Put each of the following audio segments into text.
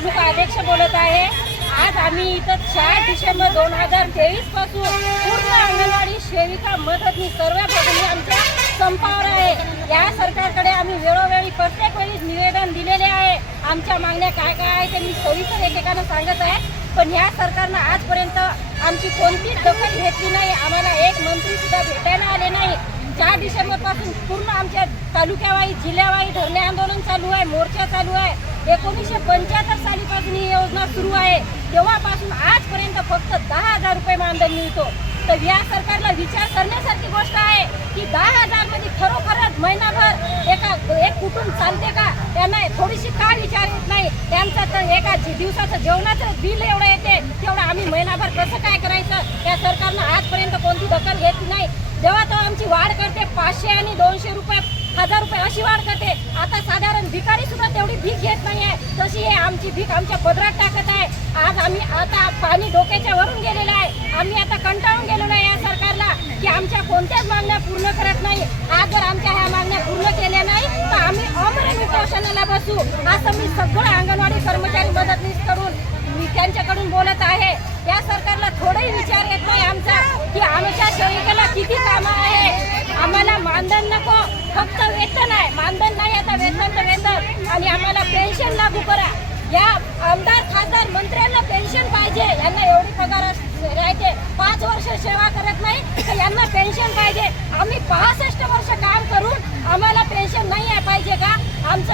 तालुका अध्यक्ष बोलत आहे. आज आम्ही इथं चार डिसेंबर दोन हजार तेवीसपासून पूर्ण अंगणवाडी सेविका मदतनी सर्व प्रकरणी आमच्या संपावर आहे. या सरकारकडे आम्ही वेळोवेळी प्रत्येक वेळी निवेदन दिलेले आहे. आमच्या मागण्या काय काय आहे ते मी सविस्तर एकेकानं सांगत आहे. पण या सरकारनं आजपर्यंत आमची कोणतीच दखल घेतली नाही. आम्हाला एक मंत्री सुद्धा भेटायला आले नाही. चार डिसेंबरपासून पूर्ण आमच्या तालुक्यावाई जिल्ह्यावाई धरणे आंदोलन चालू आहे मोर्चा चालू आहे. एकोणीसशे पंच्याहत्तर सालीपासून ही योजना सुरू आहे. तेव्हापासून आजपर्यंत फक्त दहा हजार रुपये मानधन मिळतो. तर या सरकारला विचार करण्यासारखी गोष्ट आहे की दहा हजारमध्ये खरोखरच महिनाभर एका एक कुटुंब चालते का? त्यांना थोडीशी का विचार येत नाही? त्यांचं तर एका दिवसाचं जेवणाचं बिल एवढं येते. तेवढं आम्ही महिनाभर कसं काय करायचं? या सरकारनं आजपर्यंत कोणती दखल घेतली नाही. तेव्हा तो आमची वाढ करते पाचशे आणि दोनशे रुपये हजार रुपये अशी वाढ करते. आता साधारण भिकारी सुद्धा तेवढी भीक घेत नाही आहे. तशी हे आमची भीक आमच्या पदरात टाकत आहे. आज आम्ही आता पाणी डोक्याच्या वरून गेलेलं आहे. आम्ही आता कंटाळून गेलेलो आहे या सरकारला की आमच्या कोणत्याच मागण्या पूर्ण करत नाही. आज जर आमच्या ह्या मागण्या पूर्ण केल्या नाही तर आम्ही अमरण उपोषणाला बसू. असं मी सगळं अंगणवाडी कर्मचारी मदतनीस करून त्यांच्याकडून बोलत आहे. या सरकारला थोडाही विचार येत नाही आमचा की आमच्या सेविकेला किती कामं आहे? आम्हाला मानधन नको फक्त वेतन आहे. मानधन नाही आता वेतन तर वेतन. आणि आम्हाला पेन्शन लागू करा. या आमदार खासदार मंत्र्यांना पेन्शन पाहिजे. यांना एवढी पगार राहते. पाच वर्ष सेवा करत नाही तर यांना पेन्शन पाहिजे. आम्ही पासष्ट वर्ष काम करून आम्हाला पेन्शन नाही पाहिजे का? आमचं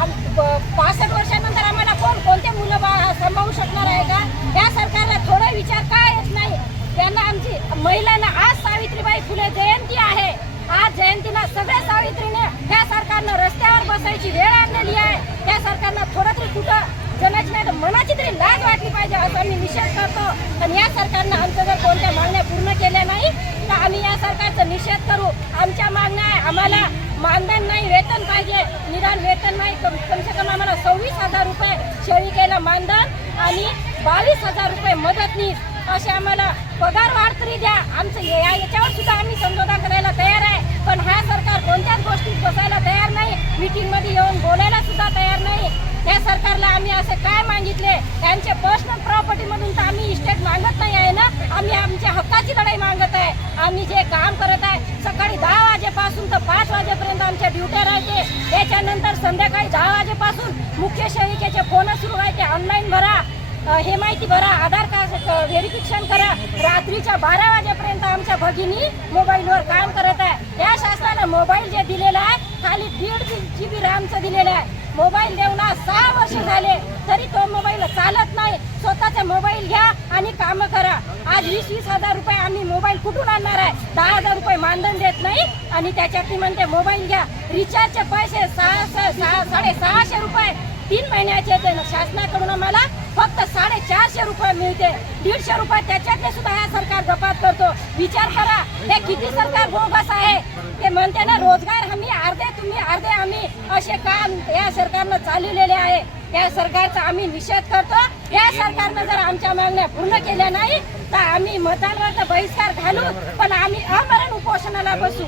आम- ब- पासष्ट वर्षानंतर आम्हाला कोण कोणते मुलं बाळ सांभाळू शकणार आहे का या सरकारला थोडा विचार का येत नाही त्यांना आमची महिलांना आज सावित्रीबाई फुले जयंती आहे. आज जयंतीला सगळ्या सावित्रीने ह्या सरकारनं रस्त्यावर बसायची वेळ आणलेली आहे. त्या सरकारनं थोडं तरी कुठं जनाची नाही तर मनाची तरी लाज वाटली पाहिजे असं आम्ही निषेध करतो. आणि या सरकारनं आमच्या जर कोणत्या मागण्या पूर्ण केल्या नाही तर आम्ही या सरकारचा निषेध करू. आमच्या मागण्या आहे आम्हाला मानधन नाही वेतन पाहिजे. निदान वेतन नाही कम कम कम आम्हाला सव्वीस हजार रुपये सेविकेला मानधन आणि बावीस हजार रुपये मदतनीस. असे आम्हाला पगार वाढ तरी द्या. आमचं या याच्यावर सुद्धा आम्ही समजोता करायला तयार आहे. पण हा सरकार कोणत्याच गोष्टीत बसायला तयार नाही. मिटिंगमध्ये येऊन बोलायला सुद्धा तयार नाही. या सरकारला आम्ही असे काय मागितले? त्यांचे पर्सनल प्रॉपर्टीमधून तर आम्ही इस्टेट मागत नाही आहे ना? आम्ही आमच्या हक्काची लढाई मागत आहे. आम्ही जे काम करत आहे सकाळी दहा वाजेपासून तर पाच वाजेपर्यंत आमच्या ड्युट्या राहते. त्याच्यानंतर संध्याकाळी दहा वाजेपासून मुख्य सेविकेचे फोन सुरू राहते. ऑनलाईन भरा. हे माहिती भरा आधार कार्ड व्हेरिफिकेशन करा. रात्रीच्या बारा वाजेपर्यंत आमच्या भगिनी मोबाईलवर काम करत आहे. या शासनानं मोबाईल जे दिलेला आहे खाली दीड जी बी रॅमचं दिलेलं आहे. मोबाईल देऊन सहा वर्ष झाले तरी तो मोबाईल चालत नाही. स्वतःचा मोबाईल घ्या आणि काम करा. आज वीस वीस हजार रुपये आम्ही मोबाईल कुठून आणणार आहे? दहा हजार रुपये मानधन देत नाही आणि त्याच्यात ती म्हणते मोबाईल घ्या. रिचार्जचे पैसे सहा सहा सहा साडेसहाशे रुपये. तीन महिन्याचे शासनाकडून आम्हाला फक्त साडेचारशे रुपये मिळते. दीडशे रुपये त्याच्यातले सुद्धा या सरकार जपात करतो. विचार करा हे किती सरकार बोगस आहे? ते म्हणते ना रोजगार हमी अर्धे तुम्ही अर्धे आम्ही. असे काम या सरकारनं चालवलेले आहे. या सरकारचा आम्ही निषेध करतो. या सरकारनं जर आमच्या मागण्या पूर्ण केल्या नाही तर आम्ही मतांवर तर बहिष्कार घालू पण आम्ही अमरण उपोषणाला बसू.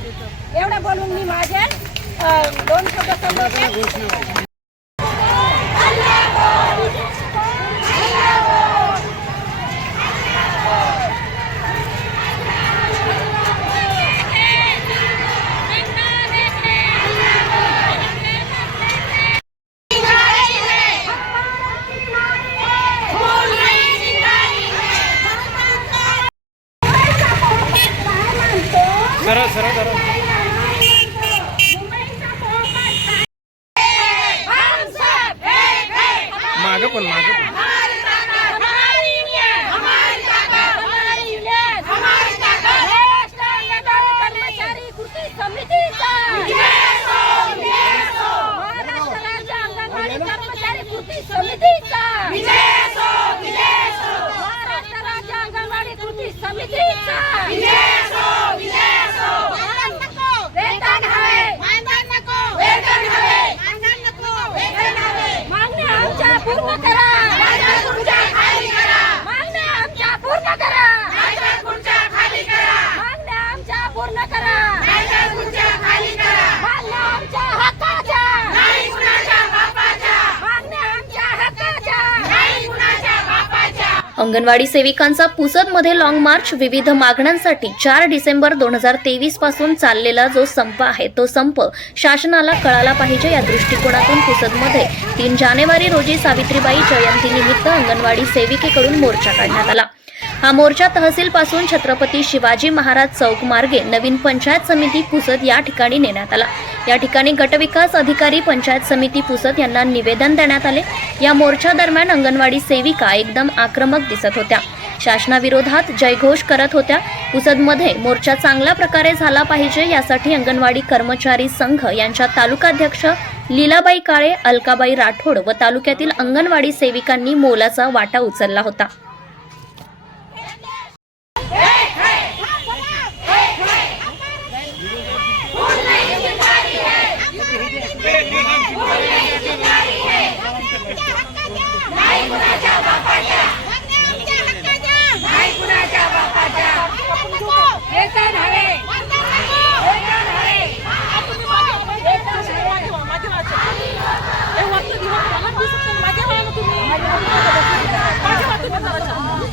एवढं बोलून मी माझ्या दोन शब्द संपवते. Pizza! अंगणवाडी सेविकांचा पुसदमध्ये लॉंग मार्च विविध मागण्यांसाठी चार डिसेंबर दोन हजार तेवीसपासून चाललेला जो संप आहे तो संप शासनाला कळाला पाहिजे या दृष्टिकोनातून पुसदमध्ये. तीन जानेवारी रोजी सावित्रीबाई जयंतीनिमित्त अंगणवाडी सेविकेकडून मोर्चा काढण्यात आला. हा मोर्चा तहसील पासून छत्रपती शिवाजी महाराज चौक मार्गे नवीन पंचायत समिती पुसद या ठिकाणी नेण्यात आला. या ठिकाणी गटविकास अधिकारी पंचायत समिती पुसद यांना निवेदन देण्यात आले. या मोर्चा दरम्यान अंगणवाडी सेविका एकदम आक्रमक दिसत होत्या. शासनाविरोधात जयघोष करत होत्या. पुसदमध्ये मोर्चा चांगल्या प्रकारे झाला पाहिजे यासाठी अंगणवाडी कर्मचारी संघ यांच्या तालुकाध्यक्ष लीलाबाई काळे अलकाबाई राठोड व तालुक्यातील अंगणवाडी सेविकांनी मोलाचा वाटा उचलला होता.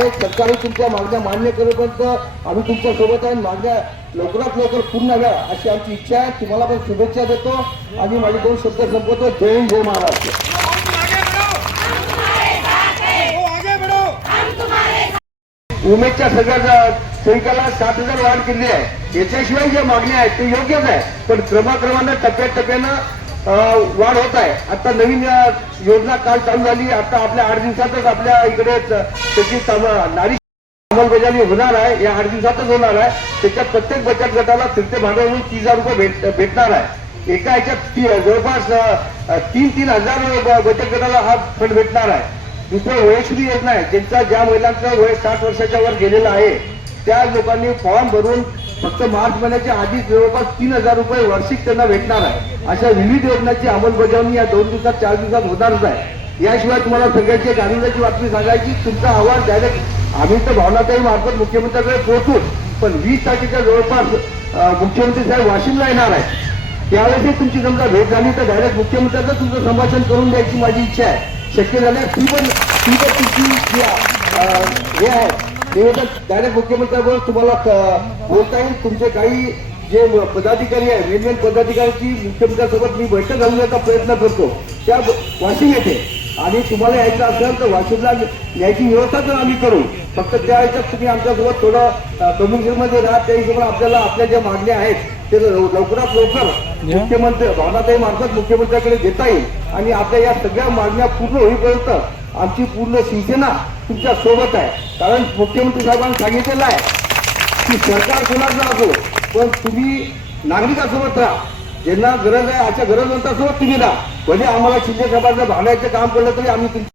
आहे. सरकारही तुमच्या मागण्या मान्य करेपर्यंत आम्ही तुमच्यासोबत आहे. मागण्या लवकरात लवकर पूर्ण व्या अशी आमची इच्छा आहे. तुम्हाला पण शुभेच्छा देतो. आणि माझे दोन शब्द संपवतो. जय हिंद जय महाराष्ट्र. उमेदच्या सगळ्या सैनिकाला सात हजार वाढ केली आहे. याच्याशिवाय ज्या मागण्या आहेत ते योग्यच आहे पण क्रमाक्रमानं टप्प्याटप्प्यानं वाढ होत आहे. आता नवीन योजना काल चालू झाली. आता आपल्या आठ दिवसातच आपल्या इकडे त्याची नारी अंमलबजावणी होणार आहे. या आठ दिवसातच होणार आहे. त्याच्यात प्रत्येक बचत गटाला फिरते भांडवल म्हणून तीस हजार रुपये भेट भेटणार आहे. एका याच्यात जवळपास तीन तीन हजार बचत गटाला हा फंड भेटणार आहे. दुसरं वयश्री योजना आहे ज्यांचा ज्या महिलांचं वय साठ वर्षाच्या वर गेलेलं आहे त्या लोकांनी फॉर्म भरून फक्त मार्च महिन्याच्या आधीच जवळपास तीन हजार रुपये वार्षिक त्यांना भेटणार आहे. अशा विविध योजनांची अंमलबजावणी या दोन दिवसात चार दिवसात होणारच आहे. याशिवाय तुम्हाला सगळ्यांची एक आनंदाची बातमी सांगायची तुमचा आवाज डायरेक्ट आम्ही तर भावनाताई मार्फत मुख्यमंत्र्यांकडे पोहोचू पण वीस तारखेच्या जवळपास मुख्यमंत्री साहेब वाशिमला येणार आहे त्यावेळेस तुमची समजा भेट झाली तर डायरेक्ट मुख्यमंत्र्यांचं तुमचं संभाषण करून द्यायची माझी इच्छा आहे. शक्य झाल्यास ती पण ती पण तुमची हे आहे. डायरेक्ट मुख्यमंत्र्यांबरोबर तुम्हाला बोलता येईल. तुमचे काही जे पदाधिकारी आहे मेन मेन पदाधिकाऱ्यांची मुख्यमंत्र्यांसोबत मी बैठक घालण्याचा प्रयत्न करतो. त्या वाशिम येथे. आणि तुम्हाला यायचं असेल तर वाशिमला यायची व्यवस्था तर आम्ही करू. फक्त त्या ह्याच्यात तुम्ही आमच्यासोबत थोडं कम्युनिकेशनमध्ये राहा. त्या हिशोबाने आपल्याला आपल्या ज्या मागण्या आहेत ते लव- लवकरात लवकर मुख्यमंत्री भावनाताई मार्फत मुख्यमंत्र्याकडे देता येईल. आणि आपल्या या सगळ्या मागण्या पूर्ण होईपर्यंत आमची पूर्ण शिवसेना तुमच्यासोबत आहे. कारण मुख्यमंत्री साहेबांनी सांगितलेलं आहे की सरकार कोणाचं असो पण तुम्ही नागरिकासोबत राहा. ज्यांना गरज आहे अशा गरजवंतासोबत तुम्ही राहा. म्हणजे आम्हाला शिंदे साहेबांना भांडायचं काम पडलं तरी आम्ही तुमच्या